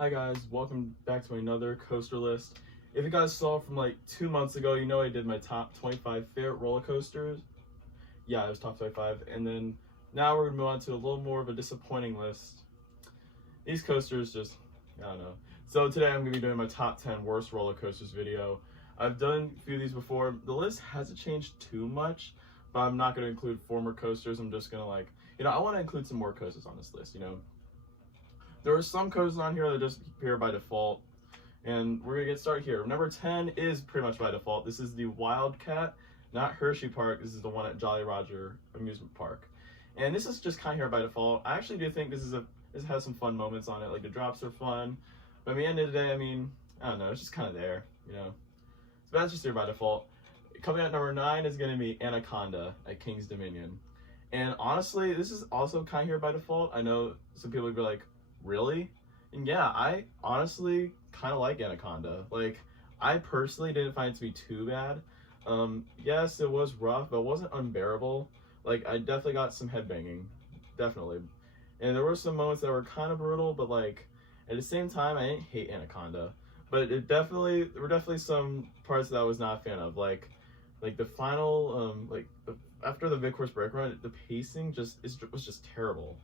Hi guys, welcome back to another coaster list. If you guys saw from like 2 months ago, you know I did my top 25 favorite roller coasters. Yeah, it was top 25. And then now we're gonna move on to a little more of a disappointing list. These coasters just, I don't know. So today I'm gonna be doing my top 10 worst roller coasters video. I've done a few of these before. The list hasn't changed too much, but I'm not gonna include former coasters. I'm just gonna I wanna include some more coasters on this list. There are some coasters on here that just appear by default, and we're gonna get started here. Number 10 is pretty much by default. This is the Wildcat, not Hershey Park. This is the one at Jolly Roger Amusement Park, and this is just kind of here by default. I actually do think this has some fun moments on it. Like the drops are fun, but at the end of the day, I don't know. It's just kind of there. So that's just here by default. Coming at number 9 is gonna be Anaconda at King's Dominion, and honestly, this is also kind of here by default. I know some people would be like, really? And yeah, I honestly kind of like Anaconda. Like, I personally didn't find it to be too bad. Yes, it was rough, but it wasn't unbearable. Like, I definitely got some headbanging, definitely. And there were some moments that were kind of brutal, but like, at the same time, I didn't hate Anaconda. But there were definitely some parts that I was not a fan of. Like the final, after the Big Horse Break Run, the pacing was just terrible.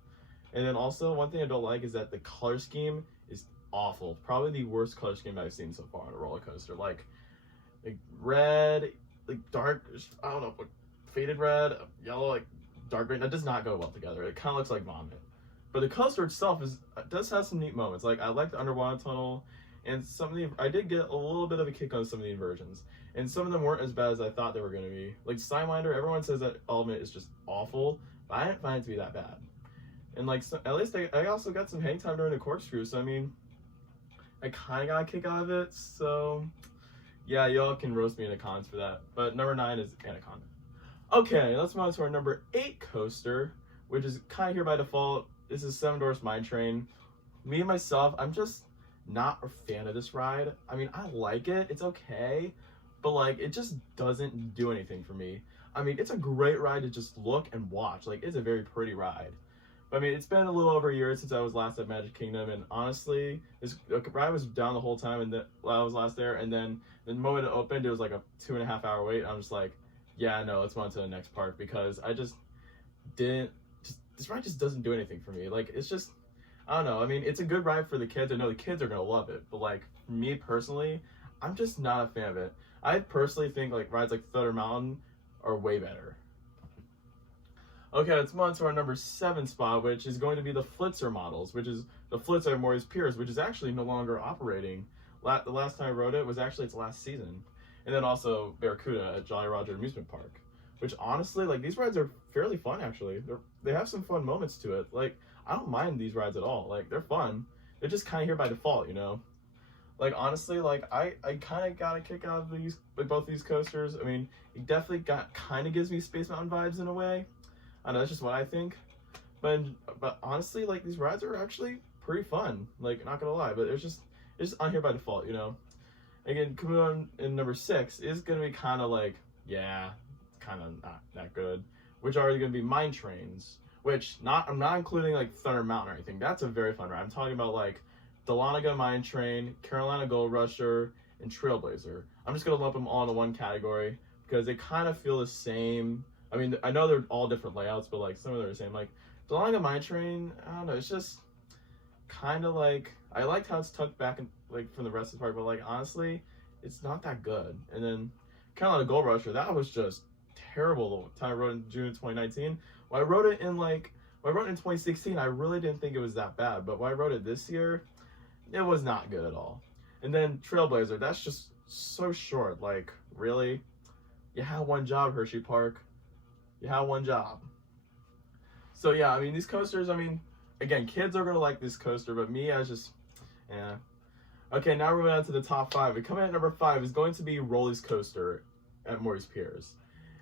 And then also, one thing I don't like is that the color scheme is awful. Probably the worst color scheme I've seen so far on a roller coaster. Like red, like dark, I don't know, like faded red, yellow, like dark green. That does not go well together. It kind of looks like vomit. But the coaster itself does have some neat moments. Like, I like the underwater tunnel, and I did get a little bit of a kick on some of the inversions. And some of them weren't as bad as I thought they were going to be. Like Sidewinder, everyone says that element is just awful, but I didn't find it to be that bad. And like, so, at least I also got some hang time during the corkscrew, so I kind of got a kick out of it. So yeah, y'all can roast me in the comments for that. But number 9 is Anaconda. Okay, let's move on to our number 8 coaster, which is kind of here by default. This is Seven Dwarfs Mine Train. Me and myself, I'm just not a fan of this ride. I mean, I like it, it's okay, but like, it just doesn't do anything for me. I mean, it's a great ride to just look and watch. Like, it's a very pretty ride. I mean, it's been a little over a year since I was last at Magic Kingdom, and honestly, this ride was down the whole time, and I was last there, and then the moment it opened, it was like a 2.5 hour wait. I'm just like, yeah, no, let's move on to the next part, because I just didn't. This ride just doesn't do anything for me. Like, it's just, I don't know. I mean, it's a good ride for the kids. I know the kids are gonna love it, but like, for me personally, I'm just not a fan of it. I personally think like rides like Thunder Mountain are way better. Okay, let's move on to our number 7 spot, which is going to be the Flint Sur Models, which is the Flint Sur Models Piers, which is actually no longer operating. The last time I rode it was actually its last season. And then also Barracuda at Jolly Roger Amusement Park, which honestly, like, these rides are fairly fun, actually. They have some fun moments to it. Like, I don't mind these rides at all. Like, they're fun. They're just kind of here by default. Like, honestly, like, I kind of got a kick out of both these coasters. I mean, it definitely kind of gives me Space Mountain vibes in a way. I know that's just what I think, but honestly, like, these rides are actually pretty fun. Like, not gonna lie, but it's just on here by default. Again, coming on in number 6 is gonna be kind of like, yeah, kind of not that good. Which are gonna be Mine Trains, which I'm not including like Thunder Mountain or anything. That's a very fun ride. I'm talking about like Dahlonega Mine Train, Carolina Gold Rusher, and Trailblazer. I'm just gonna lump them all into one category because they kind of feel the same. I mean, I know they're all different layouts, but like some of them are the same. Like Dahlonega Mine Train, I don't know, it's just kind of like, I liked how it's tucked back in, like, from the rest of the park, but like, honestly, it's not that good. And then Carolina Gold Rusher, that was just terrible the time I rode in June 2019. When I rode it in 2016, I really didn't think it was that bad, but when I rode it this year, it was not good at all. And then Trailblazer, that's just so short. Like, really? You had one job, Hershey Park. You have one job. So yeah, I mean, these coasters, I mean, again, kids are gonna like this coaster, but me, yeah. Okay, now we're moving on to the top 5. And coming at number 5 is going to be Rolly's Coaster at Morey's Piers.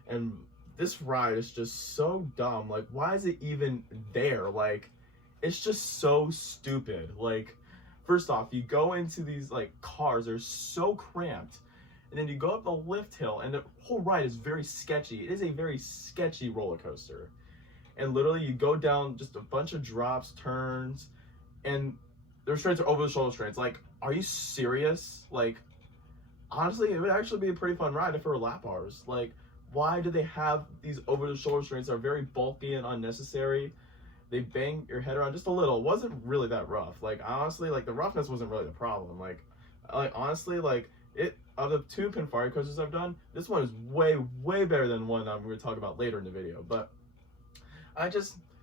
And this ride is just so dumb. Like, why is it even there? Like, it's just so stupid. Like, first off, you go into these like cars, they're so cramped. And then you go up a lift hill, and the whole ride is very sketchy. It is a very sketchy roller coaster. And literally, you go down just a bunch of drops, turns, and the restraints are over the shoulder restraints. Like, are you serious? Like, honestly, it would actually be a pretty fun ride if it were lap bars. Like, why do they have these over the shoulder restraints that are very bulky and unnecessary? They bang your head around just a little. It wasn't really that rough. Like, honestly, like, the roughness wasn't really the problem. Like honestly, like, of the 2 Pinfari coasters I've done, this one is way better than one I'm going to talk about later in the video. But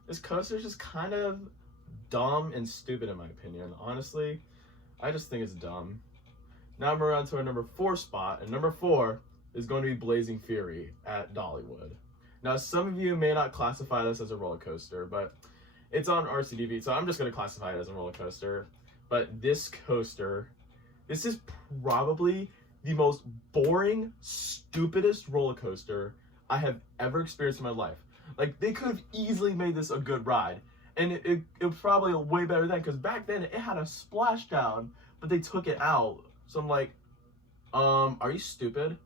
this coaster is just kind of dumb and stupid in my opinion. Honestly, I just think it's dumb. Now we're on to our number 4 spot, and number 4 is going to be Blazing Fury at Dollywood. Now, some of you may not classify this as a roller coaster, but it's on RCDV, so I'm just going to classify it as a roller coaster. But this coaster, this is probably the most boring, stupidest roller coaster I have ever experienced in my life. Like, they could have easily made this a good ride, and it was probably way better then, because back then it had a splashdown, but they took it out. So I'm like, are you stupid?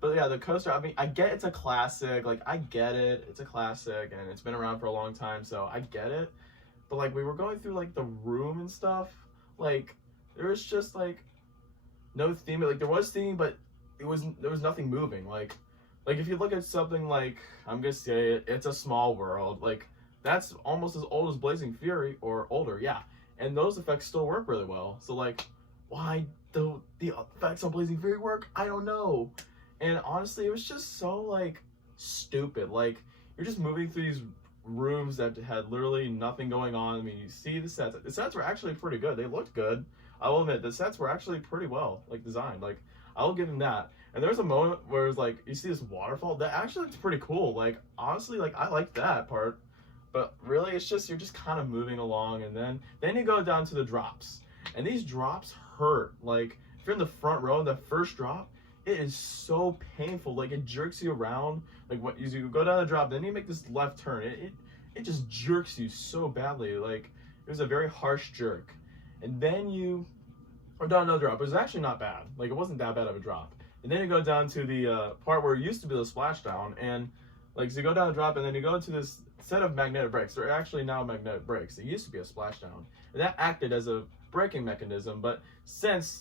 But yeah, the coaster, I mean, I get it's a classic, like, I get it, it's a classic, and it's been around for a long time, so I get it. But like, we were going through like the room and stuff, like, there was just like no theme. Like, there was theme, but there was nothing moving. Like if you look at something like, I'm gonna say it, It's a Small World, like, that's almost as old as Blazing Fury, or older, yeah, and those effects still work really well. So like, why the effects on Blazing Fury work, I don't know. And honestly, it was just so like stupid. Like, you're just moving through these rooms that had literally nothing going on. I mean, you see the sets. The sets were actually pretty good. They looked good. I will admit, the sets were actually pretty well like designed. Like, I will give them that. And there's a moment where it's like, you see this waterfall that actually looks pretty cool. Like, honestly, like, I like that part. But really, it's just, you're just kind of moving along, and then you go down to the drops. And these drops hurt. Like, if you're in the front row, the first drop, it is so painful. Like, it jerks you around. Like, what you go down the drop, then you make this left turn. It just jerks you so badly. Like, it was a very harsh jerk. And then you are down another drop. It was actually not bad. Like, it wasn't that bad of a drop. And then you go down to the part where it used to be the splashdown, and like, so you go down the drop, and then you go to this set of magnetic brakes. They're actually now magnetic brakes. It used to be a splashdown, and that acted as a braking mechanism. But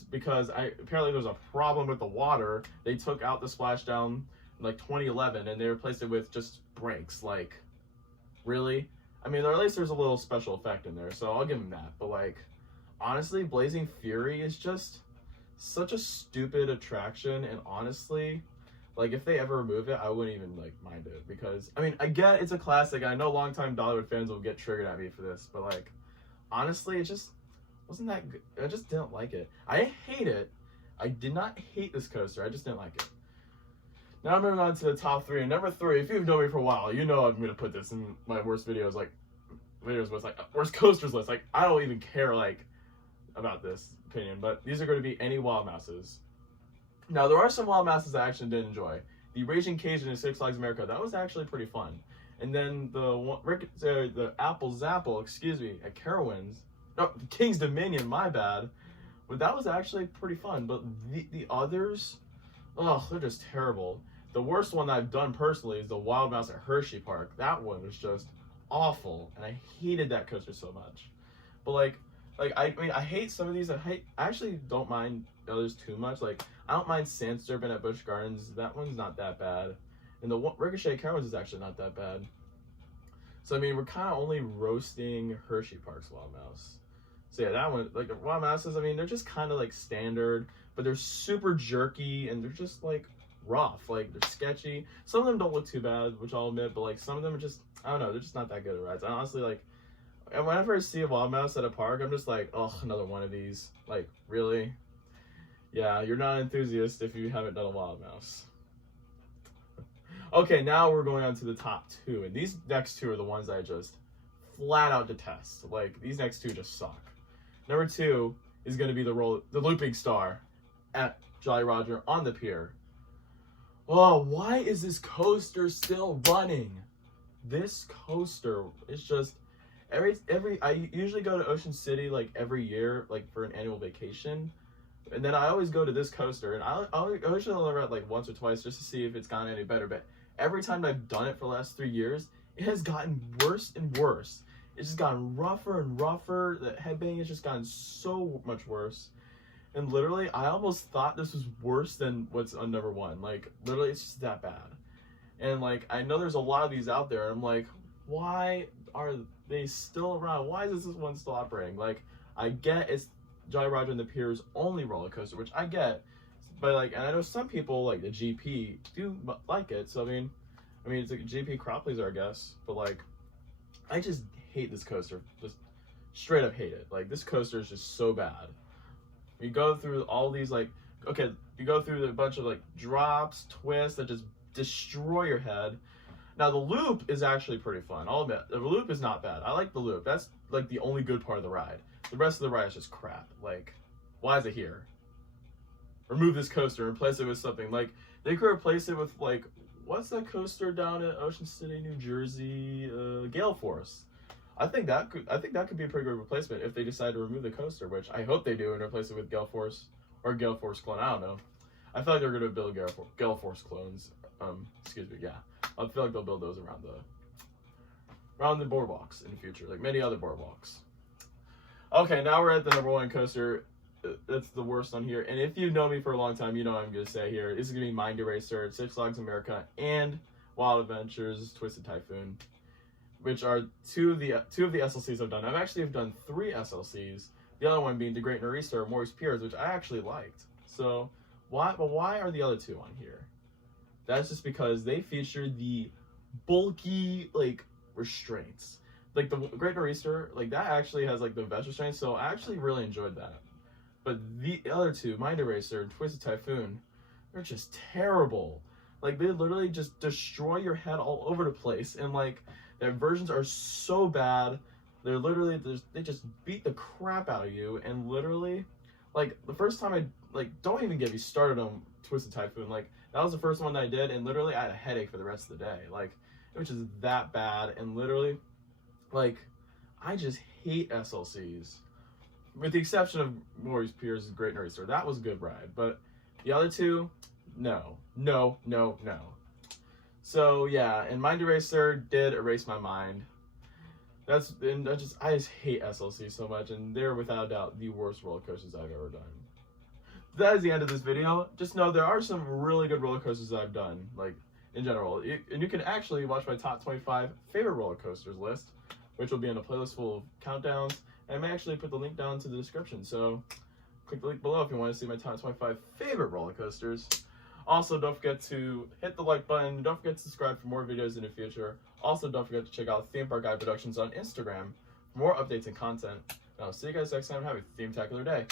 because apparently there was a problem with the water, they took out the splashdown in like 2011, and they replaced it with just brakes. Like, really? I mean, or at least there's a little special effect in there, so I'll give them that. But like, honestly, Blazing Fury is just such a stupid attraction, and honestly, like, if they ever remove it, I wouldn't even like mind it, because I mean, I get it's a classic. I know longtime Dollywood fans will get triggered at me for this, but like, honestly, it just wasn't that good. I just didn't like it. I hate it. I did not hate this coaster. I just didn't like it. Now I'm moving on to the top 3. And number 3, if you've known me for a while, you know I'm gonna put this in my worst videos, like with like worst coasters list. Like, I don't even care like about this opinion, but these are going to be any Wild Mouses. Now, there are some Wild Mouses I actually did enjoy. The Raging Cajun in Six Flags America, that was actually pretty fun. And then the Apple Zapple, at Carowinds, no, King's Dominion, my bad. But that was actually pretty fun. But the others, oh, they're just terrible. The worst one that I've done personally is the Wild Mouse at Hershey Park. That one was just awful, and I hated that coaster so much. But like I mean, I hate some of these. I actually don't mind others too much. Like, I don't mind Sand Serpent at Busch Gardens. That one's not that bad. And the Ricochet Carowinds is actually not that bad. So I mean, we're kind of only roasting Hershey Park's Wild Mouse. So yeah, that one, like, the Wild Mouses, I mean, they're just kind of like standard, but they're super jerky, and they're just like rough. Like, they're sketchy. Some of them don't look too bad, which I'll admit, but like, some of them are just, I don't know, they're just not that good at rides. I honestly, like, and whenever I see a Wild Mouse at a park, I'm just like, oh, another one of these. Like, really? Yeah, you're not an enthusiast if you haven't done a Wild Mouse. Okay, now we're going on to the top 2, and these next 2 are the ones I just flat out detest. Like, these next 2 just suck. Number 2 is going to be the Looping Star at Jolly Roger on the pier. Oh, why is this coaster still running? This coaster is just I usually go to Ocean City like every year, like for an annual vacation, and then I always go to this coaster, and I usually only ride like once or twice just to see if it's gotten any better. But every time I've done it for the last 3 years, it has gotten worse and worse. it's just gotten rougher and rougher. The headbanging has just gotten so much worse. And literally, I almost thought this was worse than what's on number 1. Like, literally, it's just that bad. And, like, I know there's a lot of these out there. And I'm like, why are they still around? Why is this one still operating? Like, I get it's Jolly Roger and the Pier's only roller coaster, which I get. But, like, and I know some people, like the GP, do like it. So, I mean, it's like GP crowd pleaser, I guess. But, like, I just hate this coaster. Just straight up hate it. Like, this coaster is just so bad. You go through all these, like, okay, you go through a bunch of, like, drops, twists that just destroy your head. Now, the loop is actually pretty fun. I'll admit, the loop is not bad. I like the loop. That's, like, the only good part of the ride. The rest of the ride is just crap. Like, why is it here? Remove this coaster and replace it with something. Like, they could replace it with, like, what's that coaster down at Ocean City, New Jersey? Gale Force. I think that could be a pretty good replacement if they decide to remove the coaster, which I hope they do, and replace it with Gale Force or Gale Force clone. I don't know. I feel like they're going to build Gale Force clones. Excuse me. Yeah, I feel like they'll build those around the boardwalks in the future, like many other boardwalks. Okay, now we're at the number 1 coaster. That's the worst on here. And if you've known me for a long time, you know what I'm going to say here. This is going to be Mind Eraser at Six Flags America and Wild Adventures Twisted Typhoon, which are two of the SLCs I've done. I've done 3 SLCs. The other one being the Great Nor'easter, Maurice Piers, which I actually liked. So why are the other 2 on here? That's just because they feature the bulky, like, restraints. Like the Great Nor'easter, like that actually has like the vest restraints, so I actually really enjoyed that. But the other 2, Mind Eraser and Twisted Typhoon, they're just terrible. Like, they literally just destroy your head all over the place, and like their versions are so bad. They're literally they just beat the crap out of you. And literally, like, the first time I, like, don't even get me started on Twisted Typhoon. Like, that was the first one that I did, and literally I had a headache for the rest of the day. Like, it was just that bad. And literally, like, I just hate SLCs, with the exception of Maurice Piers' Great Nor'easter. That was a good ride, but the other 2, no. So yeah, and Mind Eraser did erase my mind. I just hate SLC so much, and they're without a doubt the worst roller coasters I've ever done. That is the end of this video. Just know there are some really good roller coasters that I've done, like, in general. And you can actually watch my top 25 favorite roller coasters list, which will be in a playlist full of countdowns. And I may actually put the link down to the description, so click the link below if you want to see my top 25 favorite roller coasters. Also, don't forget to hit the like button. Don't forget to subscribe for more videos in the future. Also, don't forget to check out Theme Park Guy Productions on Instagram for more updates and content. And I'll see you guys next time. Have a theme-tacular day.